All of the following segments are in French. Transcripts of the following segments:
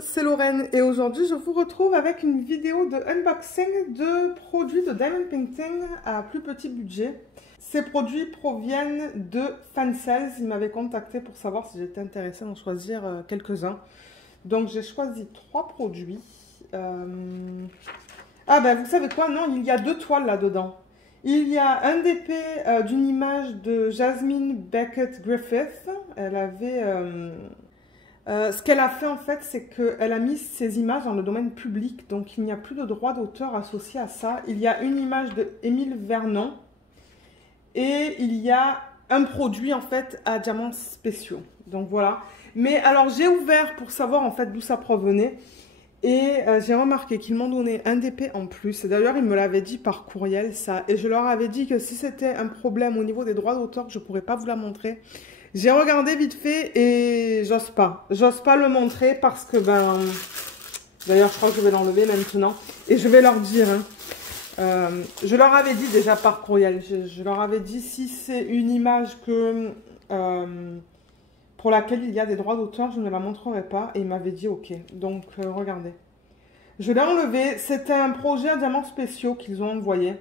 c'est Lorraine et aujourd'hui je vous retrouve avec une vidéo de unboxing de produits de Diamond Painting à plus petit budget. Ces produits proviennent de Fansales. Ils m'avaient contacté pour savoir si j'étais intéressée d'en choisir quelques-uns. Donc j'ai choisi 3 produits. Ah ben vous savez quoi? Non, il y a 2 toiles là-dedans. Il y a un DP d'une image de Jasmine Beckett Griffith. Elle avait... ce qu'elle a fait en fait, c'est qu'elle a mis ses images dans le domaine public. Donc il n'y a plus de droit d'auteur associé à ça. Il y a une image de Émile Vernon. Et il y a un produit en fait à diamants spéciaux. Donc voilà. Mais alors j'ai ouvert pour savoir en fait d'où ça provenait. Et j'ai remarqué qu'ils m'ont donné un DP en plus. Et d'ailleurs, ils me l'avaient dit par courriel, ça. Et je leur avais dit que si c'était un problème au niveau des droits d'auteur, je ne pourrais pas vous la montrer. J'ai regardé vite fait et j'ose pas. J'ose pas le montrer parce que, ben... D'ailleurs, je crois que je vais l'enlever maintenant. Et je vais leur dire, hein. Je leur avais dit déjà par courriel. Je leur avais dit si c'est une image que... pour laquelle il y a des droits d'auteur, je ne la montrerai pas. Et il m'avait dit ok. Donc, regardez. Je l'ai enlevé. C'était un projet à diamants spéciaux qu'ils ont envoyé.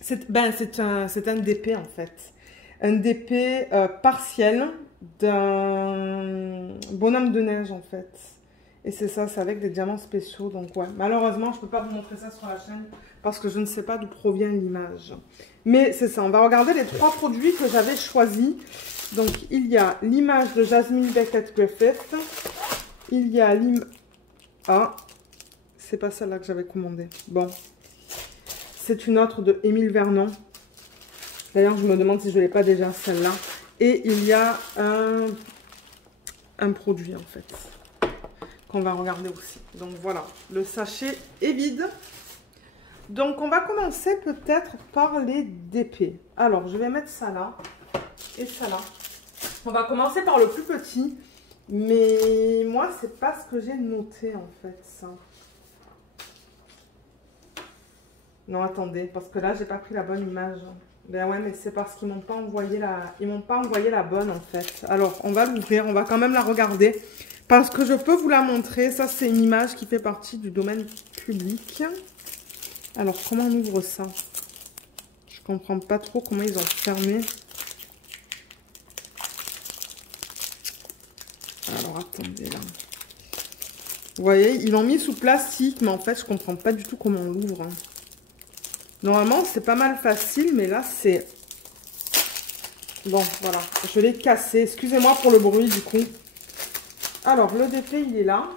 C'est un DP en fait. Un DP partiel d'un bonhomme de neige en fait. Et c'est ça, c'est avec des diamants spéciaux. Donc ouais, malheureusement, je ne peux pas vous montrer ça sur la chaîne parce que je ne sais pas d'où provient l'image. Mais c'est ça, on va regarder les 3 produits que j'avais choisis. Donc, il y a l'image de Jasmine Beckett Griffith. Il y a l'image... Ah, c'est pas celle-là que j'avais commandée. Bon. C'est une autre de Émile Vernon. D'ailleurs, je me demande si je ne l'ai pas déjà, celle-là. Et il y a un produit, en fait, qu'on va regarder aussi. Donc, voilà. Le sachet est vide. Donc, on va commencer peut-être par les DP. Alors, je vais mettre ça là. Et ça là. On va commencer par le plus petit. Mais moi, c'est pas ce que j'ai noté en fait, ça. Non, attendez, parce que là, j'ai pas pris la bonne image. Ben ouais, mais c'est parce qu'ils m'ont pas envoyé la bonne en fait. Alors, on va l'ouvrir, on va quand même la regarder. Parce que je peux vous la montrer. Ça, c'est une image qui fait partie du domaine public. Alors, comment on ouvre ça? Je comprends pas trop comment ils ont fermé. Alors, attendez, là. Vous voyez, ils l'ont mis sous plastique, mais en fait, je comprends pas du tout comment on l'ouvre. Normalement, c'est pas mal facile, mais là, c'est... Bon, voilà. Je l'ai cassé. Excusez-moi pour le bruit, du coup. Alors, le DP, il est là.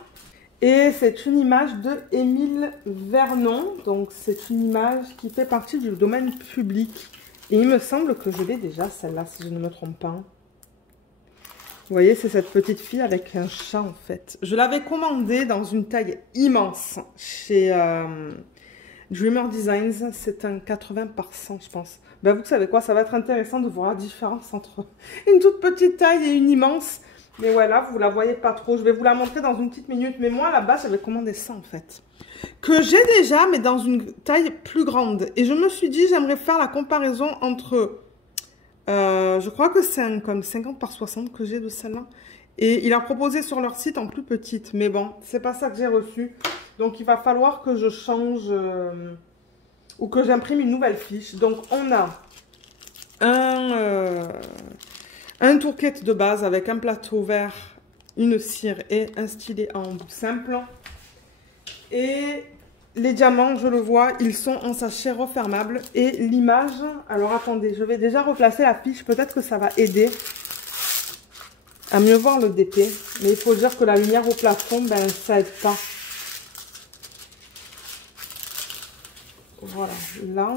Et c'est une image de Émile Vernon. Donc, c'est une image qui fait partie du domaine public. Et il me semble que je l'ai déjà, celle-là, si je ne me trompe pas. Vous voyez, c'est cette petite fille avec un chat, en fait. Je l'avais commandée dans une taille immense chez Dreamer Designs. C'est un 80 par 100, je pense. Ben, vous savez quoi, ça va être intéressant de voir la différence entre une toute petite taille et une immense. Mais voilà, vous la voyez pas trop. Je vais vous la montrer dans une petite minute. Mais moi, à la base, j'avais commandé ça, en fait. Que j'ai déjà, mais dans une taille plus grande. Et je me suis dit, j'aimerais faire la comparaison entre... je crois que c'est comme 50 par 60 que j'ai de celle-là. Et il a proposé sur leur site en plus petite. Mais bon, c'est pas ça que j'ai reçu. Donc, il va falloir que je change ou que j'imprime une nouvelle fiche. Donc, on a un tourquet de base avec un plateau vert, une cire et un stylet en embout simple. Et... les diamants, je le vois, ils sont en sachet refermable. Et l'image, alors attendez, je vais déjà replacer la fiche. Peut-être que ça va aider à mieux voir le DP. Mais il faut dire que la lumière au plafond, ben ça aide pas. Voilà, là.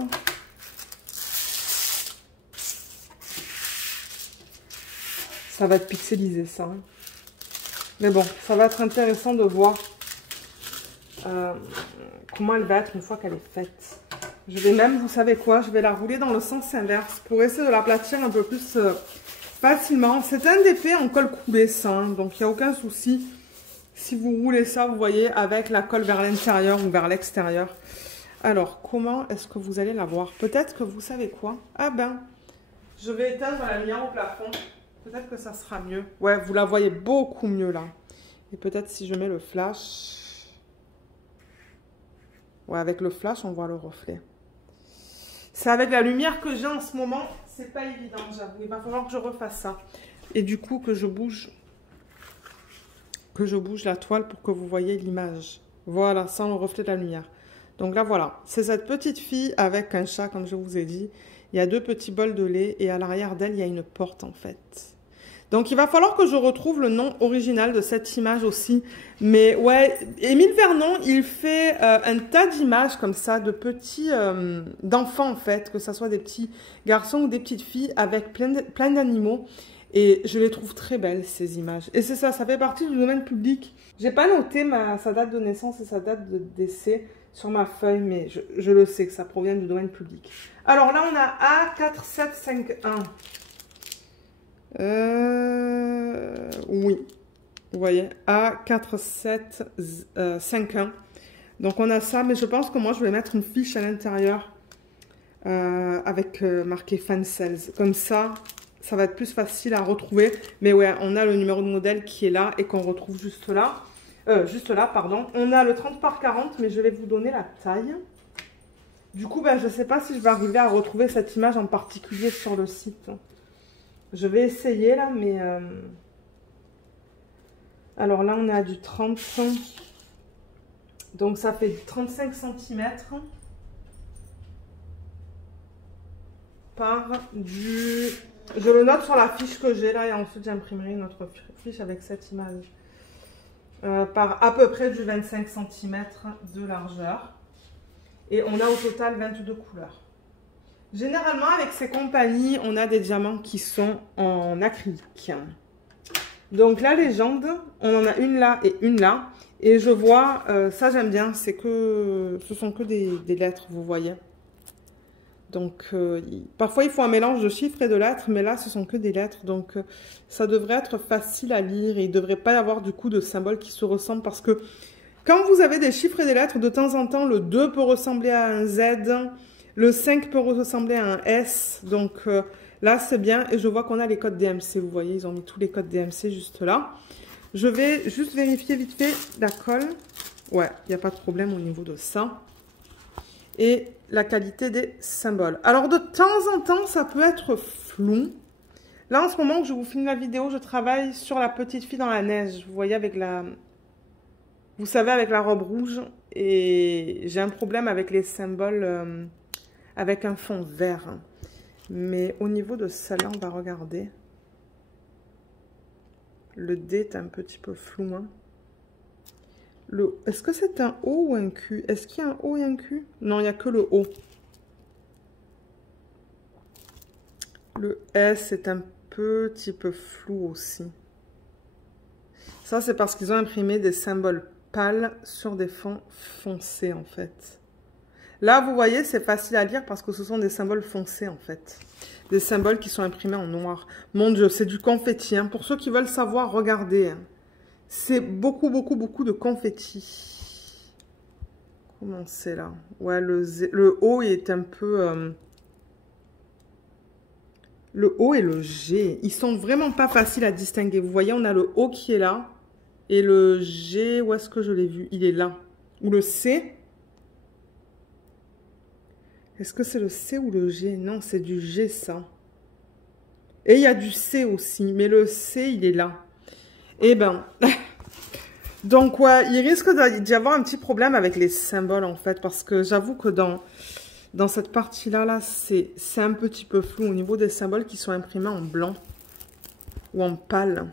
Ça va être pixelisé, ça. Hein. Mais bon, ça va être intéressant de voir comment elle va être une fois qu'elle est faite. Je vais même, vous savez quoi, je vais la rouler dans le sens inverse pour essayer de l'aplatir un peu plus facilement. C'est un DP en colle coulée, ça, hein, donc il n'y a aucun souci. Si vous roulez ça, vous voyez, avec la colle vers l'intérieur ou vers l'extérieur. Alors, comment est-ce que vous allez la voir? Peut-être que vous savez quoi? Ah ben, je vais éteindre la lumière au plafond. Peut-être que ça sera mieux. Ouais, vous la voyez beaucoup mieux là. Et peut-être si je mets le flash. Ouais, avec le flash, on voit le reflet. C'est avec la lumière que j'ai en ce moment. C'est pas évident, j'avoue. Il va falloir que je refasse ça. Et du coup, que je bouge la toile pour que vous voyez l'image. Voilà, sans le reflet de la lumière. Donc là, voilà. C'est cette petite fille avec un chat, comme je vous ai dit. Il y a 2 petits bols de lait et à l'arrière d'elle, il y a une porte, en fait. Donc, il va falloir que je retrouve le nom original de cette image aussi. Mais ouais, Émile Vernon, il fait un tas d'images comme ça, de petits, d'enfants, en fait. Que ce soit des petits garçons ou des petites filles avec plein d'animaux. Et je les trouve très belles, ces images. Et c'est ça, ça fait partie du domaine public. J'ai pas noté sa date de naissance et sa date de décès sur ma feuille, mais je le sais que ça provient du domaine public. Alors là, on a A4751. Oui, vous voyez, A4751. Donc on a ça, mais je pense que moi, je vais mettre une fiche à l'intérieur avec marqué fan sales. Comme ça va être plus facile à retrouver. Mais ouais, on a le numéro de modèle qui est là et qu'on retrouve juste là. Pardon. On a le 30 par 40, mais je vais vous donner la taille. Du coup, ben, je ne sais pas si je vais arriver à retrouver cette image en particulier sur le site. Je vais essayer là, mais... Alors là, on a du 30. Donc ça fait 35 cm. Par du... Je le note sur la fiche que j'ai là et ensuite j'imprimerai une autre fiche avec cette image. Par à peu près du 25 cm de largeur. Et on a au total 22 couleurs. Généralement avec ces compagnies, on a des diamants qui sont en acrylique. Donc la légende, on en a une là et une là. Et je vois, ça j'aime bien, c'est que ce sont que des lettres, vous voyez. Donc, parfois, il faut un mélange de chiffres et de lettres, mais là, ce sont que des lettres. Donc, ça devrait être facile à lire et il ne devrait pas y avoir du coup de symboles qui se ressemblent parce que quand vous avez des chiffres et des lettres, de temps en temps, le 2 peut ressembler à un Z, le 5 peut ressembler à un S. Donc, là, c'est bien. Et je vois qu'on a les codes DMC. Vous voyez, ils ont mis tous les codes DMC juste là. Je vais juste vérifier vite fait la colle. Ouais, il n'y a pas de problème au niveau de ça. Et la qualité des symboles. Alors, de temps en temps, ça peut être flou. Là, en ce moment que je vous filme la vidéo, je travaille sur la petite fille dans la neige. Vous voyez, avec la... Vous savez, avec la robe rouge. Et j'ai un problème avec les symboles avec un fond vert. Mais au niveau de celle-là, on va regarder. Le D est un petit peu flou, hein. Est-ce que c'est un O ou un Q? Est-ce qu'il y a un O et un Q? Non, il n'y a que le O. Le S est un petit peu flou aussi. Ça, c'est parce qu'ils ont imprimé des symboles pâles sur des fonds foncés, en fait. Là, vous voyez, c'est facile à lire parce que ce sont des symboles foncés, en fait. Des symboles qui sont imprimés en noir. Mon Dieu, c'est du confetti, hein. Pour ceux qui veulent savoir, regardez, hein. C'est beaucoup de confetti. Comment c'est là? Ouais, le O est un peu... Le O et le G, ils sont vraiment pas faciles à distinguer. Vous voyez, on a le O qui est là. Et le G, où est-ce que je l'ai vu? Il est là. Ou le C. Est-ce que c'est le C ou le G? Non, c'est du G, ça. Et il y a du C aussi. Mais le C, il est là. Eh ben... Donc, ouais, il risque d'y avoir un petit problème avec les symboles, en fait. Parce que j'avoue que dans cette partie-là, là, c'est un petit peu flou au niveau des symboles qui sont imprimés en blanc ou en pâle.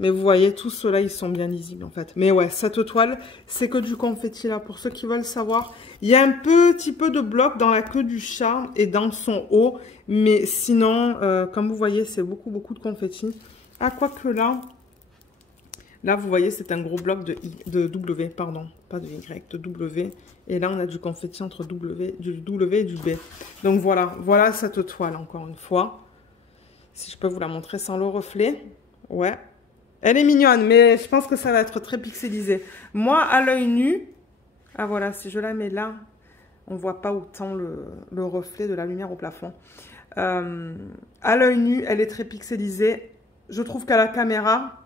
Mais vous voyez, tous ceux-là, ils sont bien lisibles, en fait. Mais ouais, cette toile, c'est que du confetti, là. Pour ceux qui veulent savoir, il y a un petit peu de bloc dans la queue du chat et dans son haut. Mais sinon, comme vous voyez, c'est beaucoup de confetti. Ah, quoique là... Là, vous voyez, c'est un gros bloc de W, pardon, pas de Y, de W. Et là, on a du confetti entre du W et du B. Donc voilà, voilà cette toile, encore une fois. Si je peux vous la montrer sans le reflet. Ouais, elle est mignonne, mais je pense que ça va être très pixelisé. Moi, à l'œil nu, ah voilà, si je la mets là, on ne voit pas autant le reflet de la lumière au plafond. À l'œil nu, elle est très pixelisée. Je trouve qu'à la caméra...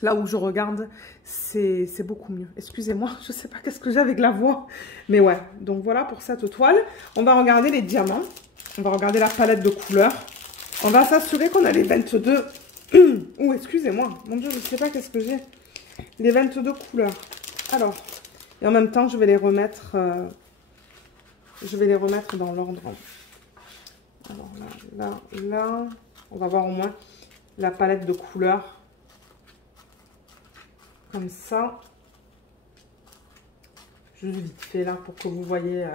Là où je regarde, c'est beaucoup mieux. Excusez-moi, je sais pas qu'est-ce que j'ai avec la voix. Mais ouais, donc voilà pour cette toile. On va regarder les diamants. On va regarder la palette de couleurs. On va s'assurer qu'on a les 22... Ouh, excusez-moi. Mon Dieu, je sais pas qu'est-ce que j'ai. Les 22 couleurs. Alors, et en même temps, je vais les remettre dans l'ordre. Alors là, on va voir au moins la palette de couleurs. Comme ça. Juste vite fait là pour que vous voyez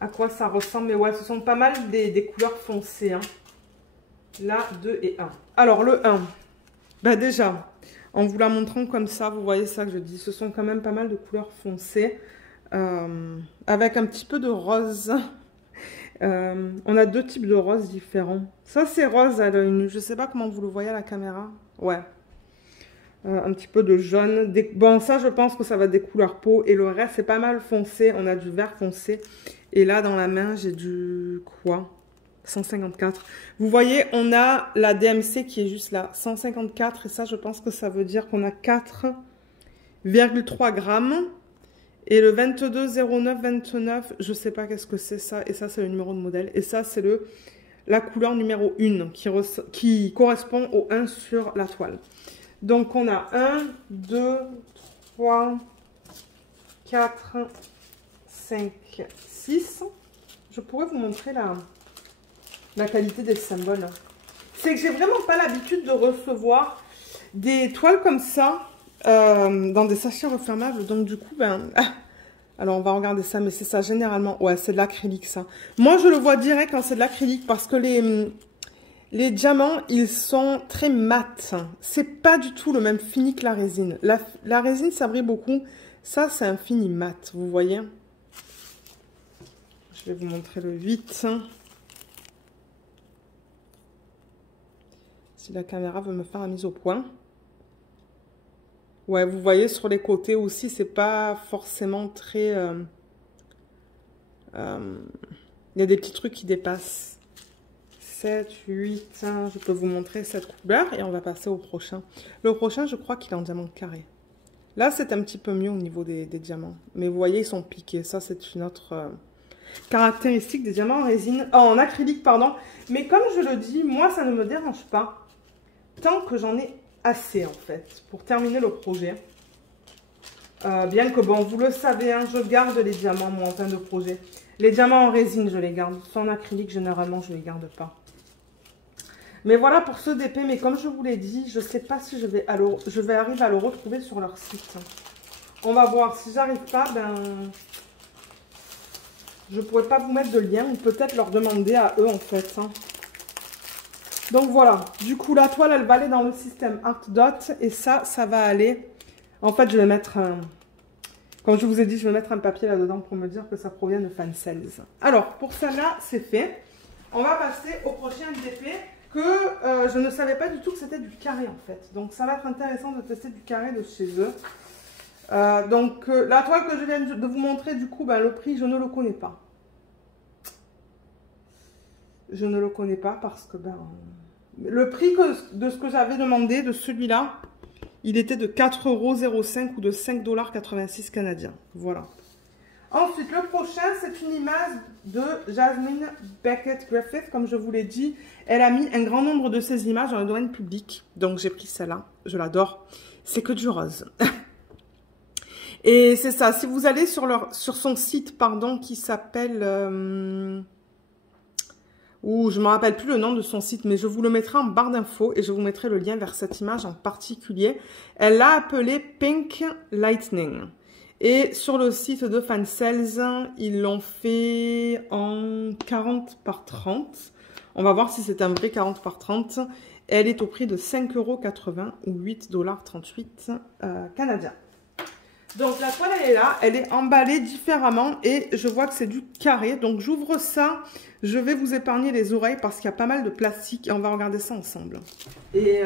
à quoi ça ressemble. Mais ouais, ce sont pas mal des couleurs foncées. Hein. Là, 2 et 1. Alors le 1, bah déjà, en vous la montrant comme ça, vous voyez ça que je dis. Ce sont quand même pas mal de couleurs foncées. Avec un petit peu de rose. On a 2 types de roses différents. Ça c'est rose à l'œil nu. Je sais pas comment vous le voyez à la caméra. Ouais. Un petit peu de jaune. Bon, ça, je pense que ça va être des couleurs peau. Et le reste, c'est pas mal foncé. On a du vert foncé. Et là, dans la main, j'ai du quoi 154. Vous voyez, on a la DMC qui est juste là. 154. Et ça, je pense que ça veut dire qu'on a 4,3 grammes. Et le 220929, je sais pas qu'est-ce que c'est ça. Et ça, c'est le numéro de modèle. Et ça, c'est la couleur numéro 1 qui correspond au 1 sur la toile. Donc, on a 1, 2, 3, 4, 5, 6. Je pourrais vous montrer la qualité des symboles. C'est que j'ai vraiment pas l'habitude de recevoir des toiles comme ça dans des sachets refermables. Donc, du coup, alors, on va regarder ça, mais c'est ça, généralement. Ouais, c'est de l'acrylique, ça. Moi, je le vois direct quand c'est de l'acrylique parce que les diamants, ils sont très mat. C'est pas du tout le même fini que la résine. La résine, ça brille beaucoup. Ça, c'est un fini mat, vous voyez. Je vais vous montrer le 8. Si la caméra veut me faire la mise au point. Ouais, vous voyez, sur les côtés aussi, c'est pas forcément très... il y a des petits trucs qui dépassent. 7, 8, je peux vous montrer cette couleur et on va passer au prochain. Le prochain, je crois qu'il est en diamant carré. Là, c'est un petit peu mieux au niveau des diamants. Mais vous voyez, ils sont piqués. Ça, c'est une autre caractéristique des diamants en résine, en acrylique, pardon. Mais comme je le dis, moi, ça ne me dérange pas. Tant que j'en ai assez, en fait, pour terminer le projet. Bien que, bon, vous le savez, hein, je garde les diamants, moi, en fin de projet. Les diamants en résine, je les garde. Sans acrylique, généralement, je ne les garde pas. Mais voilà pour ce DP. Mais comme je vous l'ai dit, je ne sais pas si je vais arriver à le retrouver sur leur site. On va voir. Si j'arrive pas, je ne pourrais pas vous mettre de lien. Ou peut-être leur demander à eux, en fait. Hein. Donc voilà. Du coup, la toile, elle va aller dans le système Art Dot. Et ça va aller... En fait, je vais mettre un... Comme je vous ai dit, je vais mettre un papier là-dedans pour me dire que ça provient de Fancels. Alors, pour celle-là, c'est fait. On va passer au prochain DP que je ne savais pas du tout que c'était du carré, en fait. Donc, ça va être intéressant de tester du carré de chez eux. La toile que je viens de vous montrer, du coup, le prix, je ne le connais pas. Je ne le connais pas parce que, le prix de ce que j'avais demandé, de celui-là, il était de 4,05 € ou de 5,86 $ canadiens. Voilà. Ensuite, le prochain, c'est une image de Jasmine Beckett Griffith. Comme je vous l'ai dit, elle a mis un grand nombre de ces images dans le domaine public. Donc, j'ai pris celle-là. Je l'adore. C'est que du rose. Et c'est ça. Si vous allez sur son site, pardon, qui s'appelle... je ne me rappelle plus le nom de son site, mais je vous le mettrai en barre d'infos et je vous mettrai le lien vers cette image en particulier. Elle l'a appelée Pink Lightning. Et sur le site de Fancels, ils l'ont fait en 40 par 30. On va voir si c'est un vrai 40 par 30. Elle est au prix de 5,80 € ou 8,38 $ canadiens. Donc la toile, elle est là, elle est emballée différemment et je vois que c'est du carré. Donc j'ouvre ça, je vais vous épargner les oreilles parce qu'il y a pas mal de plastique et on va regarder ça ensemble. Et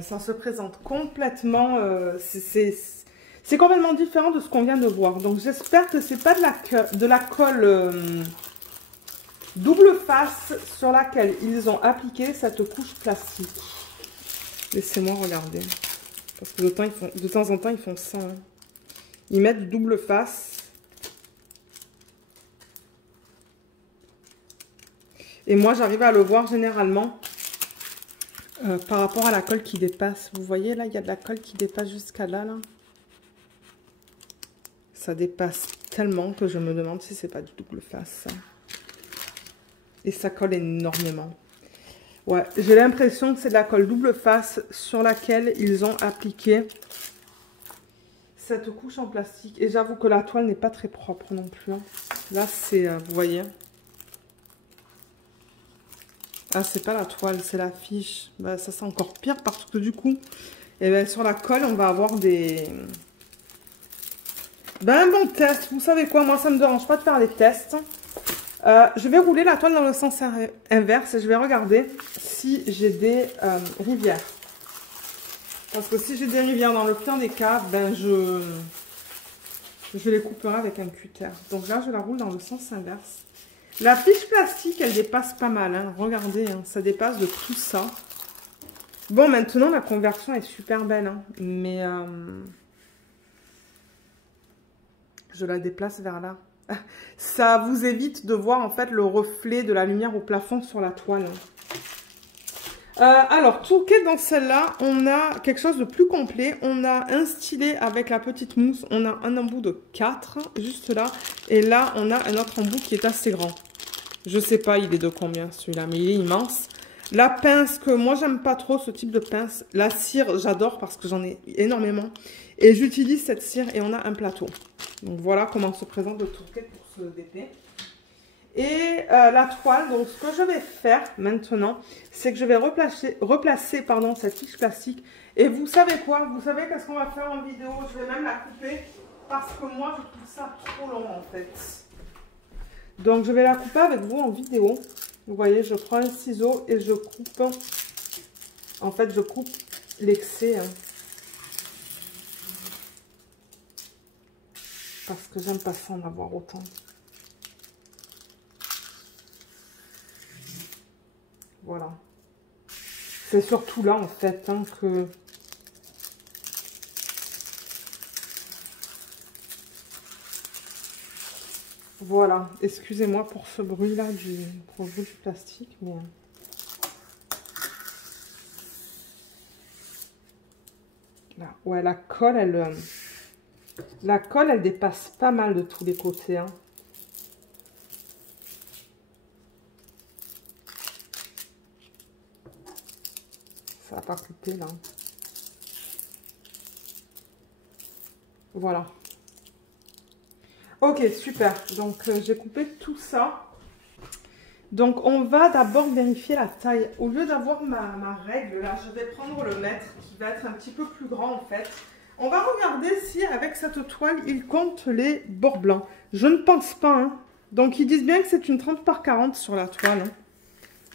ça se présente complètement, c'est complètement différent de ce qu'on vient de voir. Donc j'espère que c'est pas de la colle double face sur laquelle ils ont appliqué cette couche plastique. Laissez-moi regarder. Parce que de temps en temps, ils font ça. Hein. Ils mettent du double face. Et moi, j'arrive à le voir généralement par rapport à la colle qui dépasse. Vous voyez, là, il y a de la colle qui dépasse jusqu'à là, là. Ça dépasse tellement que je me demande si c'est pas du double face. Ça. Et ça colle énormément. Ouais, j'ai l'impression que c'est de la colle double face sur laquelle ils ont appliqué cette couche en plastique. Et j'avoue que la toile n'est pas très propre non plus. Hein. Là, c'est, vous voyez. Ah, c'est pas la toile, c'est la fiche. Bah, ça, c'est encore pire parce que du coup, eh ben, sur la colle, on va avoir des... Ben, un bon test. Vous savez quoi? Moi, ça ne me dérange pas de faire des tests. Je vais rouler la toile dans le sens inverse et je vais regarder si j'ai des rivières. Parce que si j'ai des rivières dans le pire des cas, ben, je les couperai avec un cutter. Donc là, je la roule dans le sens inverse. La fiche plastique, elle dépasse pas mal. Hein. Regardez, hein, ça dépasse de tout ça. Bon, maintenant, la conversion est super belle. Hein, mais je la déplace vers là. Ça vous évite de voir, en fait, le reflet de la lumière au plafond sur la toile. Alors, tourquet dans celle-là, on a quelque chose de plus complet. On a un stylet avec la petite mousse. On a un embout de 4, juste là. Et là, on a un autre embout qui est assez grand. Je sais pas, il est de combien celui-là, mais il est immense. La pince, que moi, j'aime pas trop ce type de pince. La cire, j'adore parce que j'en ai énormément. Et j'utilise cette cire et on a un plateau. Donc, voilà comment se présente le tourquet pour ce DP. Et la toile, donc ce que je vais faire maintenant, c'est que je vais replacer cette fiche plastique. Et vous savez quoi? Vous savez qu'est-ce qu'on va faire en vidéo? Je vais même la couper parce que moi, je trouve ça trop long en fait. Donc, je vais la couper avec vous en vidéo. Vous voyez, je prends un ciseau et je coupe. En fait, je coupe l'excès. Hein, parce que j'aime pas ça en avoir autant. Voilà. C'est surtout là, en fait, hein, que... Voilà. Excusez-moi pour ce bruit-là, pour le bruit du plastique, mais... Là. Ouais, la colle, elle dépasse pas mal de tous les côtés, hein. Ça va pas couper là. Voilà. Ok, super. Donc, j'ai coupé tout ça. Donc, on va d'abord vérifier la taille. Au lieu d'avoir ma règle, là, je vais prendre le mètre qui va être un petit peu plus grand en fait. On va regarder si avec cette toile, il compte les bords blancs. Je ne pense pas. Hein. Donc, ils disent bien que c'est une 30 par 40 sur la toile. Hein.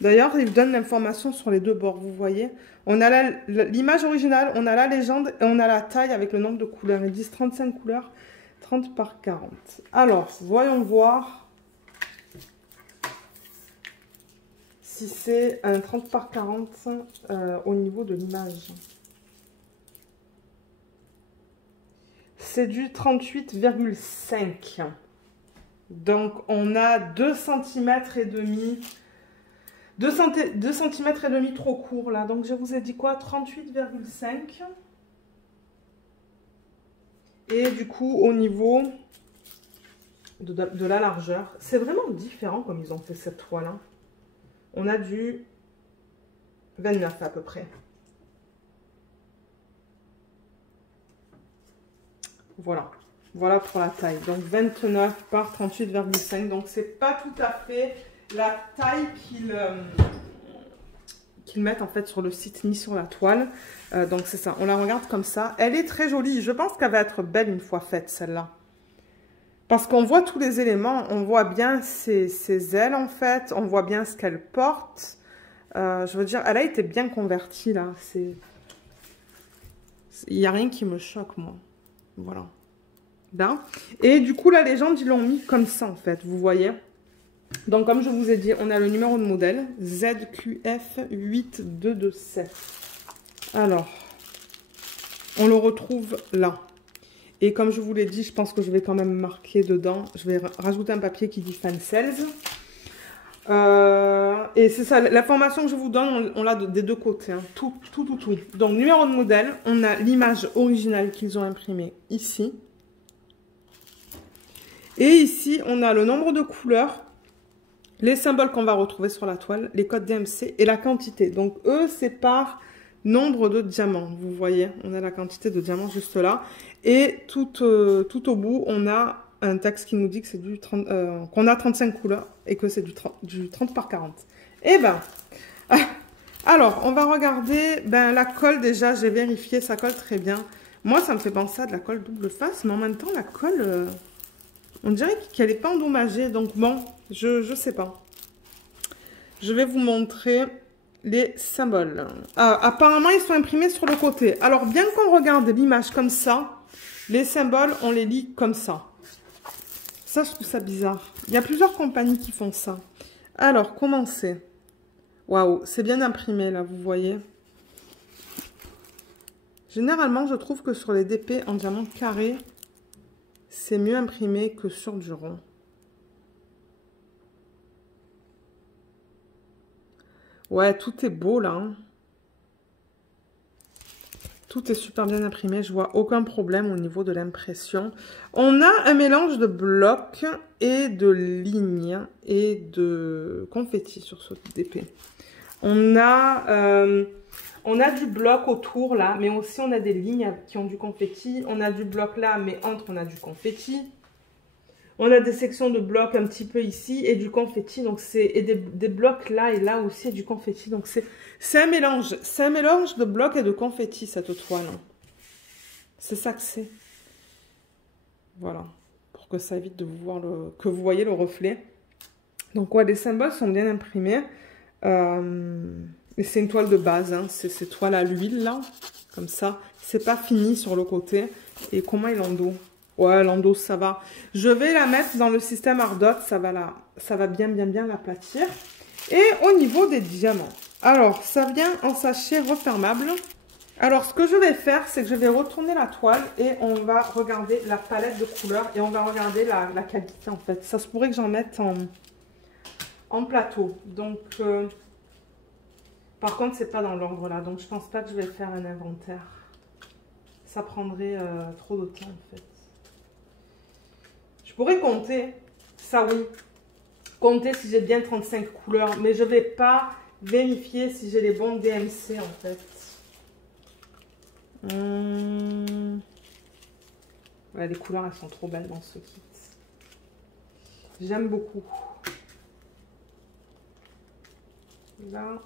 D'ailleurs, ils donnent l'information sur les deux bords, vous voyez. On a l'image originale, on a la légende et on a la taille avec le nombre de couleurs. Ils disent 35 couleurs, 30 par 40. Alors, voyons voir si c'est un 30 par 40 au niveau de l'image. C'est du 38,5. Donc, on a 2 cm et demi. 2 cm et demi trop court là, donc je vous ai dit quoi, 38,5. Et du coup au niveau de la largeur, c'est vraiment différent comme ils ont fait cette toile. Hein. On a du 29 à peu près. Voilà, voilà pour la taille. Donc 29 par 38,5, donc c'est pas tout à fait la taille qu'ils mettent en fait sur le site ni sur la toile. Donc c'est ça, on la regarde comme ça. Elle est très jolie, je pense qu'elle va être belle une fois faite celle-là. Parce qu'on voit tous les éléments, on voit bien ses ailes en fait, on voit bien ce qu'elle porte. Je veux dire, elle a été bien convertie là. Il n'y a rien qui me choque moi. Voilà. Là. Et du coup la légende ils l'ont mis comme ça en fait, vous voyez. Donc, comme je vous ai dit, on a le numéro de modèle, ZQF8227. Alors, on le retrouve là. Et comme je vous l'ai dit, je pense que je vais quand même marquer dedans. Je vais rajouter un papier qui dit Fan Sales. Et c'est ça, l'information que je vous donne, on l'a des deux côtés. Hein. Tout. Donc, numéro de modèle, on a l'image originale qu'ils ont imprimée ici. Et ici, on a le nombre de couleurs, les symboles qu'on va retrouver sur la toile, les codes DMC et la quantité. Donc, eux, c'est par nombre de diamants. Vous voyez, on a la quantité de diamants juste là. Et tout au bout, on a un texte qui nous dit que c'est du 30, qu'on a 35 couleurs et que c'est du 30 par 40. Eh ben, alors, on va regarder la colle déjà. J'ai vérifié, ça colle très bien. Moi, ça me fait penser à de la colle double face, mais en même temps, la colle, on dirait qu'elle n'est pas endommagée. Donc bon, je sais pas. Je vais vous montrer les symboles. Apparemment, ils sont imprimés sur le côté. Alors, bien qu'on regarde l'image comme ça, les symboles, on les lit comme ça. Ça, je trouve ça bizarre. Il y a plusieurs compagnies qui font ça. Alors, comment c'est? Waouh, c'est bien imprimé, là, vous voyez. Généralement, je trouve que sur les DP en diamant carré, c'est mieux imprimé que sur du rond. Ouais, tout est beau, là. Hein. Tout est super bien imprimé, je vois aucun problème au niveau de l'impression. On a un mélange de blocs et de lignes et de confetti sur ce DP. On a du bloc autour là, mais aussi on a des lignes qui ont du confetti. On a du bloc là, mais entre on a du confetti. On a des sections de blocs un petit peu ici et du confetti, donc c'est des blocs là et là aussi et du confetti. Donc c'est un mélange de blocs et de confetti cette toile. C'est ça que c'est. Voilà, pour que ça évite de vous voir que vous voyez le reflet. Donc ouais, les symboles sont bien imprimés. Et c'est une toile de base, hein. C'est ces toiles à l'huile là, comme ça. C'est pas fini sur le côté. Et comment est l'endos? Ouais, l'endos, ça va. Je vais la mettre dans le système Ardot. Ça va bien l'aplatir. Et au niveau des diamants. Alors, ça vient en sachet refermable. Alors, ce que je vais faire, c'est que je vais retourner la toile et on va regarder la palette de couleurs et on va regarder la qualité, en fait. Ça se pourrait que j'en mette en plateau. Donc, par contre, c'est pas dans l'ordre là. Donc, je pense pas que je vais faire un inventaire. Ça prendrait trop de temps, en fait. Je pourrais compter, ça oui, compter si j'ai bien 35 couleurs, mais je ne vais pas vérifier si j'ai les bons DMC en fait. Ouais, les couleurs, elles sont trop belles dans ce kit. J'aime beaucoup. Là.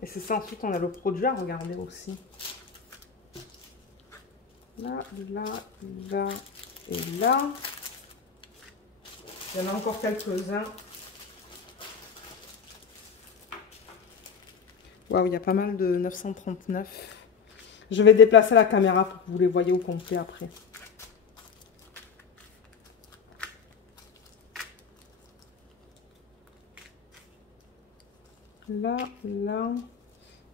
Et c'est ça, ensuite, on a le produit à regarder aussi. Là et là. Il y en a encore quelques-uns. Waouh, il y a pas mal de 939. Je vais déplacer la caméra pour que vous les voyez au complet après. Là.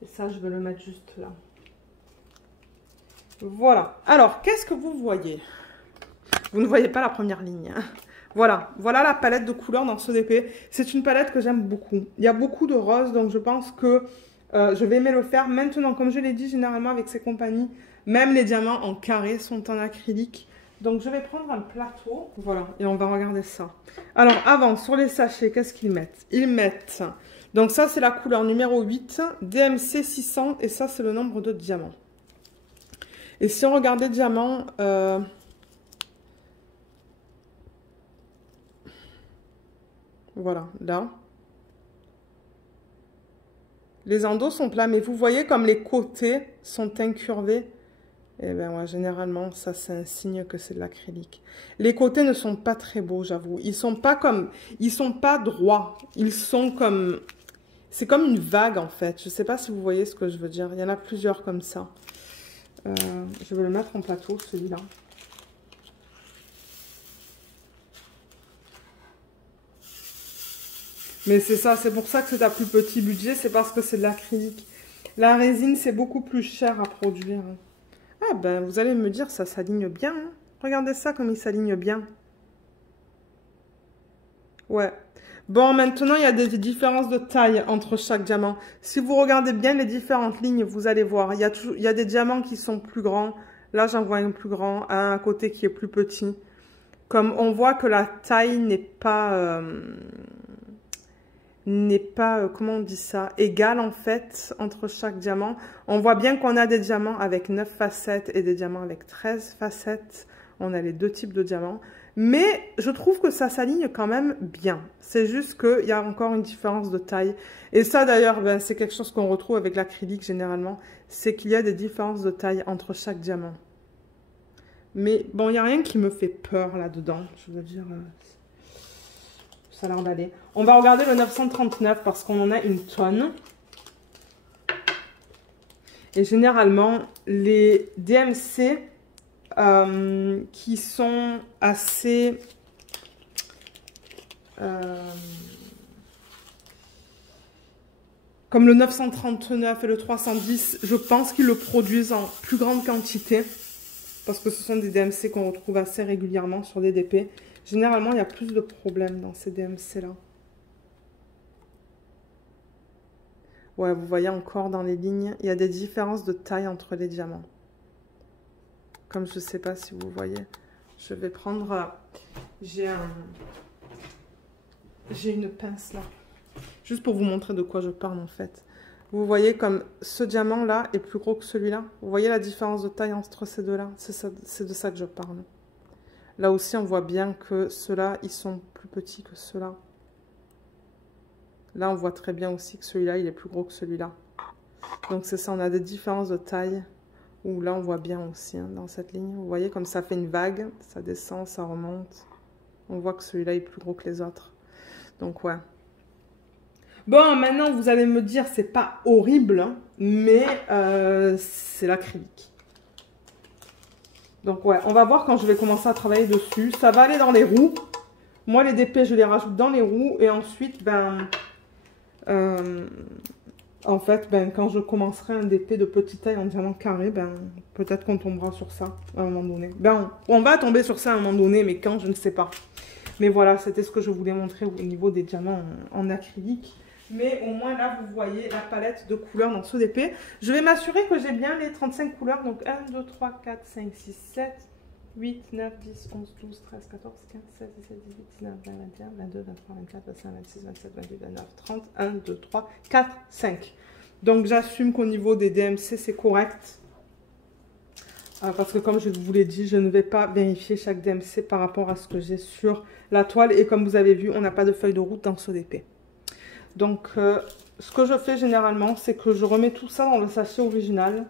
Et ça, je vais le mettre juste là. Voilà. Alors, qu'est-ce que vous voyez? Vous ne voyez pas la première ligne. Hein. Voilà la palette de couleurs dans ce DP. C'est une palette que j'aime beaucoup. Il y a beaucoup de roses, donc je pense que je vais aimer le faire. Maintenant, comme je l'ai dit, généralement avec ces compagnies, même les diamants en carré sont en acrylique. Donc, je vais prendre un plateau. Voilà, et on va regarder ça. Alors, avant, sur les sachets, qu'est-ce qu'ils mettent? Ils mettent... Donc, ça, c'est la couleur numéro 8, DMC 600, et ça, c'est le nombre de diamants. Et si on regardait diamants... Voilà, là. Les endos sont plats, mais vous voyez comme les côtés sont incurvés. Et bien, ouais, généralement, ça, c'est un signe que c'est de l'acrylique. Les côtés ne sont pas très beaux, j'avoue. Ils sont pas droits. Ils sont comme... C'est comme une vague, en fait. Je sais pas si vous voyez ce que je veux dire. Il y en a plusieurs comme ça. Je vais le mettre en plateau, celui-là. Mais c'est ça, c'est pour ça que c'est à plus petit budget, c'est parce que c'est de l'acrylique. La résine, c'est beaucoup plus cher à produire. Ah ben, vous allez me dire, ça s'aligne bien. Hein. Regardez ça, comme il s'aligne bien. Ouais. Bon, maintenant, il y a des différences de taille entre chaque diamant. Si vous regardez bien les différentes lignes, vous allez voir. Il y a des diamants qui sont plus grands. Là, j'en vois un plus grand, un à côté qui est plus petit. Comme on voit que la taille n'est pas... comment on dit ça, égal en fait entre chaque diamant. On voit bien qu'on a des diamants avec 9 facettes et des diamants avec 13 facettes. On a les deux types de diamants. Mais je trouve que ça s'aligne quand même bien. C'est juste qu'il y a encore une différence de taille. Et ça d'ailleurs, ben, c'est quelque chose qu'on retrouve avec l'acrylique généralement. C'est qu'il y a des différences de taille entre chaque diamant. Mais bon, il n'y a rien qui me fait peur là-dedans. Je veux dire... ça a l'air d'aller. On va regarder le 939 parce qu'on en a une tonne. Et généralement, les DMC qui sont assez... comme le 939 et le 310, je pense qu'ils le produisent en plus grande quantité. Parce que ce sont des DMC qu'on retrouve assez régulièrement sur des DP. Généralement, il y a plus de problèmes dans ces DMC-là. Ouais, vous voyez encore dans les lignes, il y a des différences de taille entre les diamants. Comme je ne sais pas si vous voyez. Je vais prendre... J'ai une pince là. Juste pour vous montrer de quoi je parle en fait. Vous voyez comme ce diamant-là est plus gros que celui-là. Vous voyez la différence de taille entre ces deux-là. C'est de ça que je parle. Là aussi, on voit bien que ceux-là, ils sont plus petits que ceux-là. Là, on voit très bien aussi que celui-là, il est plus gros que celui-là. Donc, c'est ça, on a des différences de taille. Où là, on voit bien aussi, hein, dans cette ligne. Vous voyez comme ça fait une vague. Ça descend, ça remonte. On voit que celui-là est plus gros que les autres. Donc, ouais. Bon, maintenant, vous allez me dire, c'est pas horrible, hein, mais c'est l'acrylique. Donc, ouais, on va voir quand je vais commencer à travailler dessus. Ça va aller dans les roues. Moi, les DP, je les rajoute dans les roues. Et ensuite, ben... en fait, ben, quand je commencerai un DP de petite taille en diamant carré, ben, peut-être qu'on tombera sur ça à un moment donné. Ben, on va tomber sur ça à un moment donné, mais quand, je ne sais pas. Mais voilà, c'était ce que je voulais montrer au niveau des diamants en acrylique. Mais au moins là, vous voyez la palette de couleurs dans ce DP. Je vais m'assurer que j'ai bien les 35 couleurs. Donc 1, 2, 3, 4, 5, 6, 7, 8, 9, 10, 11, 12, 13, 14, 15, 16, 17, 18, 19, 20, 21, 22, 23, 24, 25, 26, 27, 28, 29, 30, 1, 2, 3, 4, 5. Donc j'assume qu'au niveau des DMC, c'est correct. Parce que comme je vous l'ai dit, je ne vais pas vérifier chaque DMC par rapport à ce que j'ai sur la toile. Et comme vous avez vu, on n'a pas de feuille de route dans ce DP. Donc, ce que je fais généralement, c'est que je remets tout ça dans le sachet original.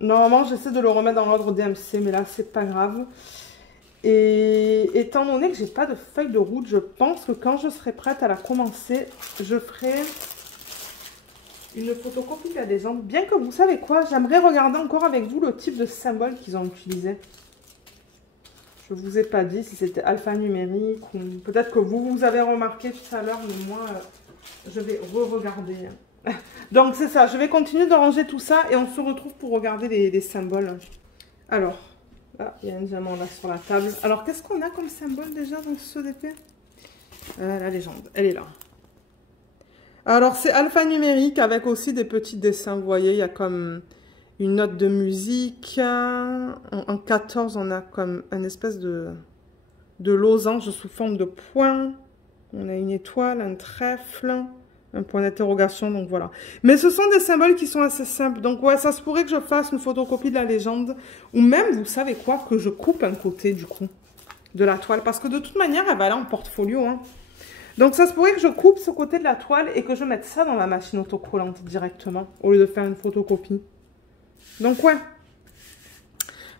Normalement, j'essaie de le remettre dans l'ordre DMC, mais là, c'est pas grave. Et étant donné que j'ai pas de feuille de route, je pense que quand je serai prête à la commencer, je ferai une photocopie de la légende. Bien que vous savez quoi, j'aimerais regarder encore avec vous le type de symbole qu'ils ont utilisé. Je ne vous ai pas dit si c'était alphanumérique ou peut-être que vous avez remarqué tout à l'heure, mais moi, je vais re-regarder. Donc, c'est ça. Je vais continuer de ranger tout ça et on se retrouve pour regarder les symboles. Alors, là, il y a un diamant là sur la table. Alors, qu'est-ce qu'on a comme symbole déjà dans ce DP? La légende, elle est là. Alors, c'est alphanumérique avec aussi des petits dessins. Vous voyez, il y a comme... une note de musique. En 14, on a comme une espèce de losange sous forme de point. On a une étoile, un trèfle, un point d'interrogation, donc voilà. Mais ce sont des symboles qui sont assez simples. Donc ouais, ça se pourrait que je fasse une photocopie de la légende. Ou même, vous savez quoi, que je coupe un côté du coup de la toile. Parce que de toute manière, elle va aller en portfolio. Hein. Donc ça se pourrait que je coupe ce côté de la toile et que je mette ça dans la machine autocollante directement. Au lieu de faire une photocopie. Donc ouais,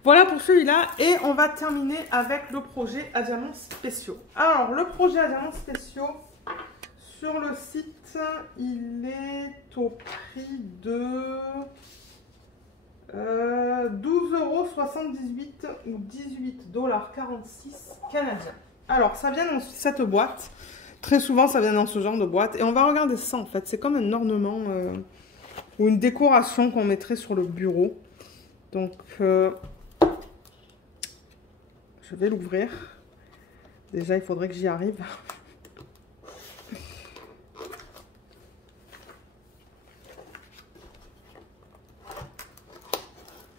voilà pour celui-là et on va terminer avec le projet à diamants spéciaux. Alors le projet à diamants spéciaux, sur le site, il est au prix de 12,78 € ou 18,46 $ canadiens. Alors ça vient dans cette boîte. Très souvent, ça vient dans ce genre de boîte. Et on va regarder ça, en fait. C'est comme un ornement ou une décoration qu'on mettrait sur le bureau. Donc, je vais l'ouvrir. Déjà, il faudrait que j'y arrive.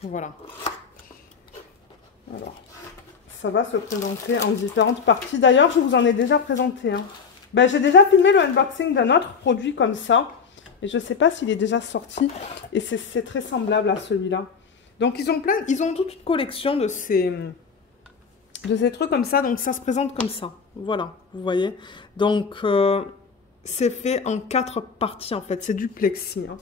Voilà. Alors, ça va se présenter en différentes parties. D'ailleurs, je vous en ai déjà présenté. Hein. Ben, j'ai déjà filmé le unboxing d'un autre produit comme ça. Et je ne sais pas s'il est déjà sorti. Et c'est très semblable à celui-là. Donc, ils ont toute une collection de ces trucs comme ça. Donc, ça se présente comme ça. Voilà, vous voyez. Donc, c'est fait en 4 parties, en fait. C'est du plexi. Hein.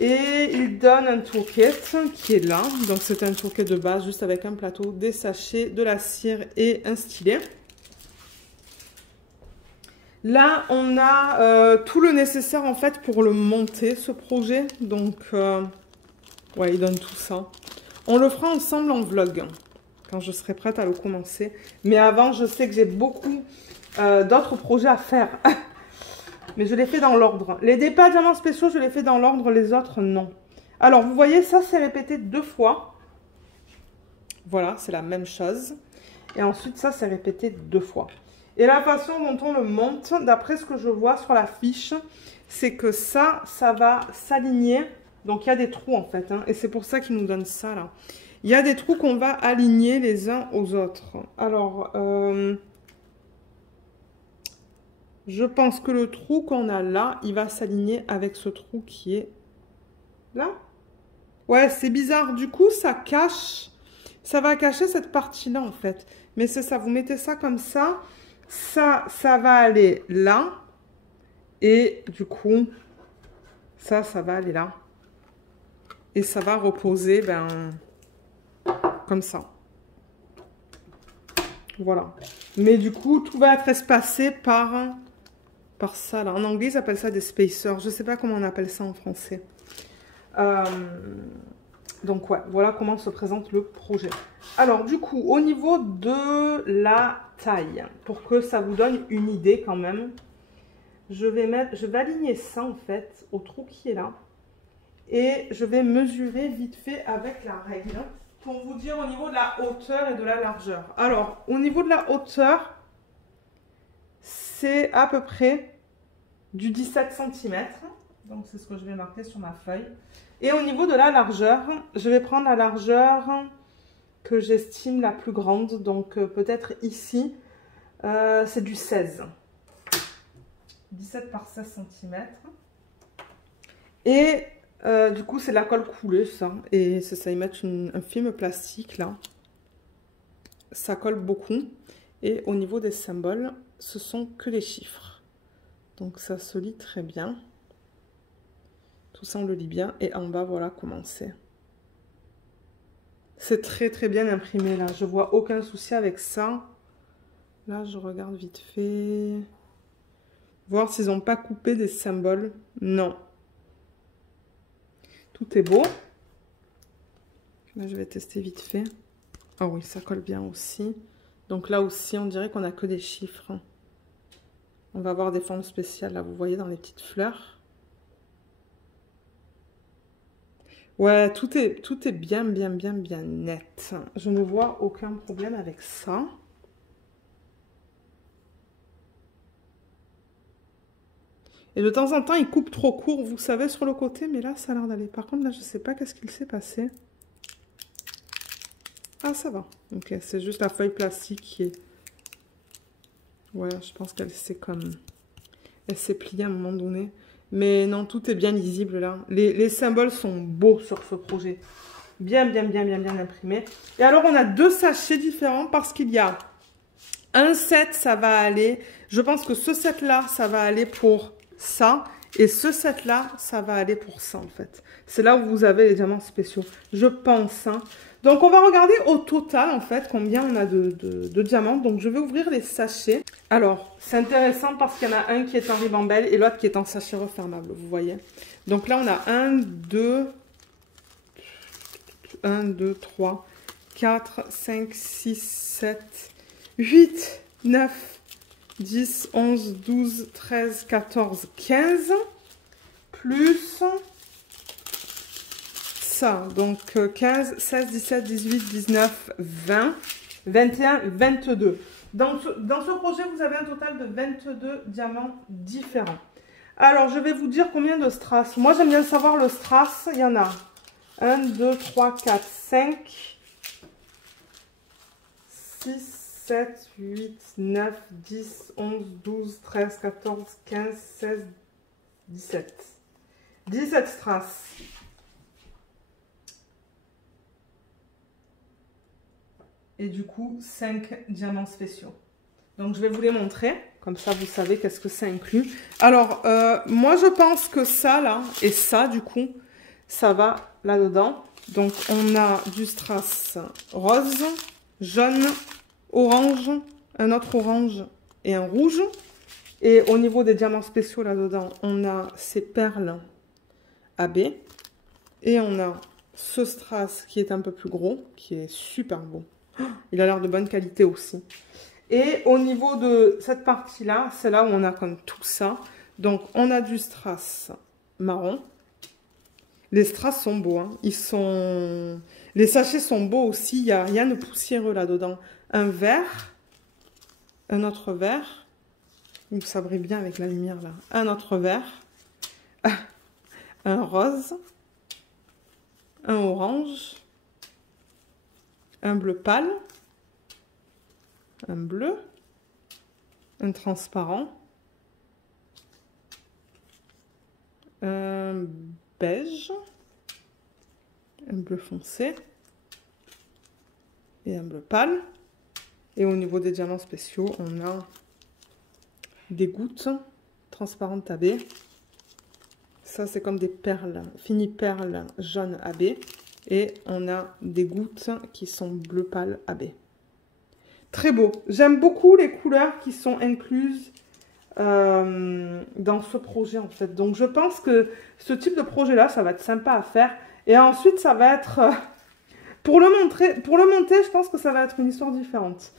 Et il donne un toolkit qui est là. Donc, c'est un toolkit de base, juste avec un plateau, des sachets, de la cire et un stylet. Là, on a tout le nécessaire, en fait, pour le monter, ce projet. Donc, ouais, il donne tout ça. On le fera ensemble en vlog, quand je serai prête à le commencer. Mais avant, je sais que j'ai beaucoup d'autres projets à faire. Mais je les fais dans l'ordre. Les débats diamants spéciaux, je les fais dans l'ordre. Les autres, non. Alors, vous voyez, ça, c'est répété 2 fois. Voilà, c'est la même chose. Et ensuite, ça, c'est répété 2 fois. Et la façon dont on le monte, d'après ce que je vois sur la fiche, c'est que ça va s'aligner. Donc, il y a des trous, en fait. Hein, et c'est pour ça qu'ils nous donnent ça, là. Il y a des trous qu'on va aligner les uns aux autres. Alors, je pense que le trou qu'on a là, il va s'aligner avec ce trou qui est là. Ouais, c'est bizarre. Du coup, ça cache. Ça va cacher cette partie-là, en fait. Mais c'est ça, vous mettez ça comme ça. Ça va aller là. Et du coup, ça va aller là. Et ça va reposer, comme ça. Voilà. Mais du coup, tout va être espacé par ça, là. En anglais, ils appellent ça des spacers. Je ne sais pas comment on appelle ça en français. Donc, ouais, voilà comment se présente le projet. Alors, du coup, au niveau de la taille, pour que ça vous donne une idée quand même, je vais aligner ça, en fait, au trou qui est là. Et je vais mesurer vite fait avec la règle pour vous dire au niveau de la hauteur et de la largeur. Alors, au niveau de la hauteur, c'est à peu près du 17 cm. Donc, c'est ce que je vais marquer sur ma feuille. Et au niveau de la largeur, je vais prendre la largeur que j'estime la plus grande. Donc, peut-être ici, c'est du 16. 17 par 16 cm. Et du coup, c'est de la colle coulée, ça. Et c'est ça, ils mettent un film plastique, là. Ça colle beaucoup. Et au niveau des symboles, ce sont que les chiffres. Donc, ça se lit très bien. Tout ça, on le lit bien. Et en bas, voilà comment c'est. C'est très, très bien imprimé, là. Je vois aucun souci avec ça. Là, je regarde vite fait. Voir s'ils n'ont pas coupé des symboles. Non. Tout est beau. Là, je vais tester vite fait. Ah oui, ça colle bien aussi. Donc là aussi, on dirait qu'on n'a que des chiffres. On va avoir des formes spéciales, là, vous voyez, dans les petites fleurs. Ouais, tout est bien net. Je ne vois aucun problème avec ça. Et de temps en temps, il coupe trop court, vous savez, sur le côté. Mais là, ça a l'air d'aller. Par contre, là, je ne sais pas qu'est-ce qu'il s'est passé. Ah, ça va. Ok, c'est juste la feuille plastique qui est... Ouais, je pense qu'elle s'est comme... Elle s'est pliée à un moment donné. Mais non, tout est bien lisible là. Les symboles sont beaux sur ce projet. Bien imprimés. Et alors, on a 2 sachets différents parce qu'il y a un set, ça va aller... Je pense que ce set-là, ça va aller pour ça. Et ce set-là, ça va aller pour ça, en fait. C'est là où vous avez les diamants spéciaux. Je pense, hein. Donc, on va regarder au total, en fait, combien on a de diamants. Donc, je vais ouvrir les sachets. Alors, c'est intéressant parce qu'il y en a un qui est en ribambelle et l'autre qui est en sachet refermable, vous voyez. Donc là, on a 1, 2, 3, 4, 5, 6, 7, 8, 9, 10, 11, 12, 13, 14, 15. Plus ça. Donc 15, 16, 17, 18, 19, 20, 21, 22. Dans ce projet, vous avez un total de 22 diamants différents. Alors, je vais vous dire combien de strass. Moi, j'aime bien savoir le strass. Il y en a 1, 2, 3, 4, 5, 6, 7, 8, 9, 10, 11, 12, 13, 14, 15, 16, 17. 17 strass. Et du coup, 5 diamants spéciaux. Donc, je vais vous les montrer. Comme ça, vous savez qu'est-ce que ça inclut. Alors, moi, je pense que ça, là, et ça, du coup, ça va là-dedans. Donc, on a du strass rose, jaune, orange, un autre orange et un rouge. Et au niveau des diamants spéciaux, là-dedans, on a ces perles AB. Et on a ce strass qui est un peu plus gros, qui est super beau. Il a l'air de bonne qualité aussi. Et au niveau de cette partie-là, c'est là où on a comme tout ça. Donc, on a du strass marron. Les strass sont beaux. Hein. Les sachets sont beaux aussi. Il n'y a rien de poussiéreux là-dedans. Un vert. Un autre vert. Donc, ça brille bien avec la lumière là. Un autre vert. Un rose. Un orange. Un bleu pâle, un bleu, un transparent, un beige, un bleu foncé et un bleu pâle. Et au niveau des diamants spéciaux, on a des gouttes transparentes AB. Ça, c'est comme des perles, finies perles jaunes AB. Et on a des gouttes qui sont bleu pâle AB. Très beau. J'aime beaucoup les couleurs qui sont incluses dans ce projet en fait. Donc je pense que ce type de projet-là, ça va être sympa à faire. Et ensuite, ça va être... pour le monter, je pense que ça va être une histoire différente.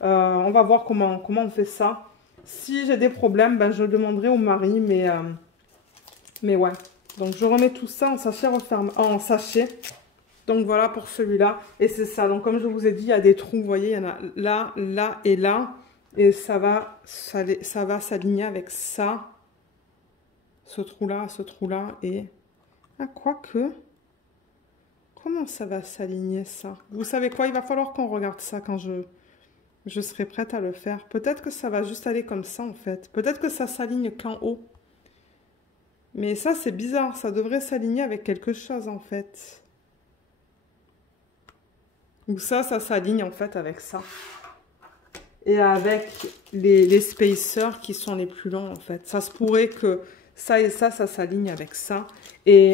On va voir comment on fait ça. Si j'ai des problèmes, ben, je demanderai au mari. Mais ouais. Donc je remets tout ça en sachet refermé, en sachet. Donc voilà pour celui-là. Et c'est ça. Donc comme je vous ai dit, il y a des trous. Vous voyez, il y en a là, là et là. Et ça va s'aligner avec ça. Ce trou-là, ce trou-là. Et quoique. Comment ça va s'aligner ça? Vous savez quoi? Il va falloir qu'on regarde ça quand je serai prête à le faire. Peut-être que ça va juste aller comme ça en fait. Peut-être que ça s'aligne qu'en haut. Mais ça, c'est bizarre. Ça devrait s'aligner avec quelque chose, en fait. Ou ça s'aligne, en fait, avec ça. Et avec les spacers qui sont les plus longs, en fait. Ça se pourrait que ça et ça s'aligne avec ça. Et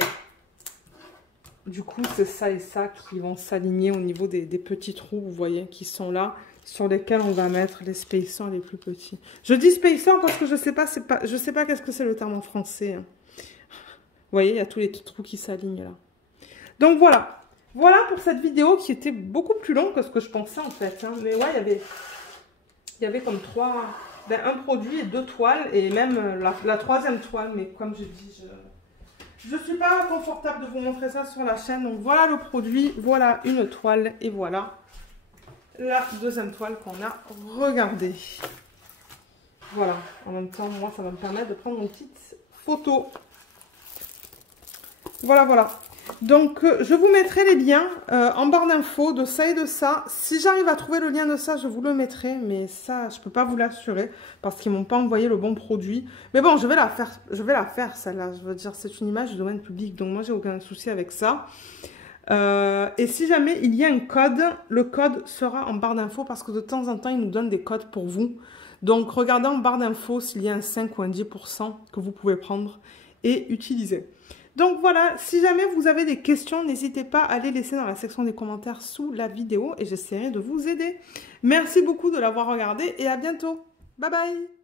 du coup, c'est ça et ça qui vont s'aligner au niveau des petits trous, vous voyez, qui sont là, sur lesquels on va mettre les spacers les plus petits. Je dis spacers parce que je sais pas qu'est-ce que c'est le terme en français, hein. Vous voyez, il y a tous les trous qui s'alignent là. Donc voilà. Voilà pour cette vidéo qui était beaucoup plus longue que ce que je pensais en fait. Hein. Mais ouais, il y avait comme un produit et 2 toiles. Et même la 3e toile. Mais comme je dis, je ne suis pas confortable de vous montrer ça sur la chaîne. Donc voilà le produit. Voilà une toile. Et voilà la 2e toile qu'on a regardée. Voilà. En même temps, moi, ça va me permettre de prendre une petite photo. Voilà, voilà. Donc, je vous mettrai les liens en barre d'infos de ça et de ça. Si j'arrive à trouver le lien de ça, je vous le mettrai. Mais ça, je ne peux pas vous l'assurer parce qu'ils ne m'ont pas envoyé le bon produit. Mais bon, je vais la faire, celle-là. Je veux dire, c'est une image du domaine public. Donc, moi, j'ai aucun souci avec ça. Et si jamais il y a un code, le code sera en barre d'infos parce que de temps en temps, ils nous donnent des codes pour vous. Donc, regardez en barre d'infos s'il y a un 5 ou un 10% que vous pouvez prendre et utiliser. Donc voilà, si jamais vous avez des questions, n'hésitez pas à les laisser dans la section des commentaires sous la vidéo et j'essaierai de vous aider. Merci beaucoup de l'avoir regardé et à bientôt. Bye bye!